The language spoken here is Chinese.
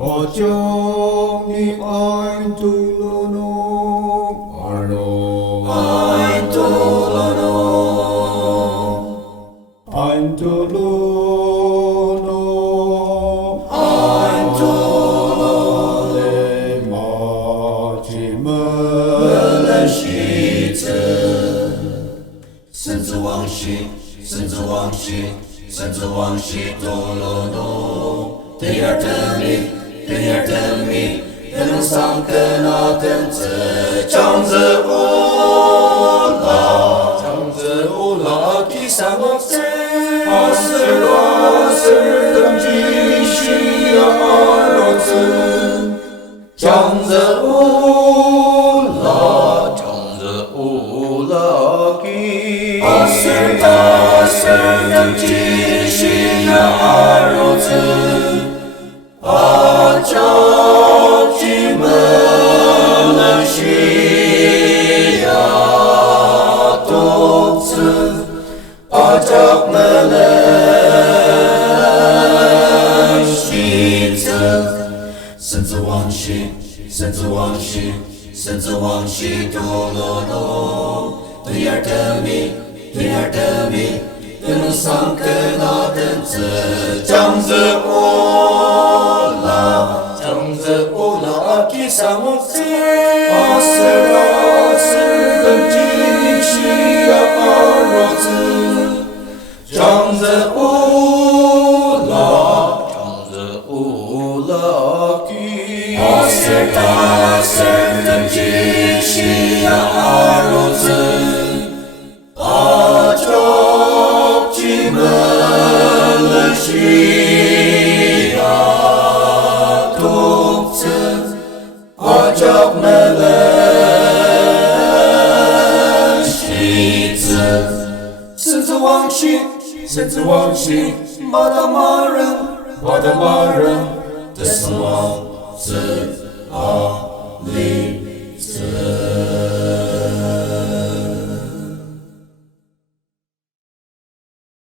Pocong ni ain tulono, ano ain tulono, ain tulono, ain tulono, le ma chi me 了西子，甚至往西，甚至往西，甚至往西多罗诺，第二的米。第二的米，能上个那等子，长着乌拉，长着乌拉，第三个字，阿斯拉斯等吉西亚阿罗子，长着乌拉，长着乌拉基，阿斯拉斯等吉西亚阿罗子。阿扎吉门了西亚多子，阿扎门了西子，甚至往西，甚至往西，甚至往西多罗罗，第二的米，第二的米，能上个那等子，长着我。长着乌拉基萨莫斯，阿斯拉斯等吉西亚阿罗子，长着乌拉，长着乌拉基，阿斯拉斯等吉西亚阿罗子，阿扎吉门了西亚。阿扎门了西子，甚至往西，甚至往西，马达马人，马达马人的死亡之阿里。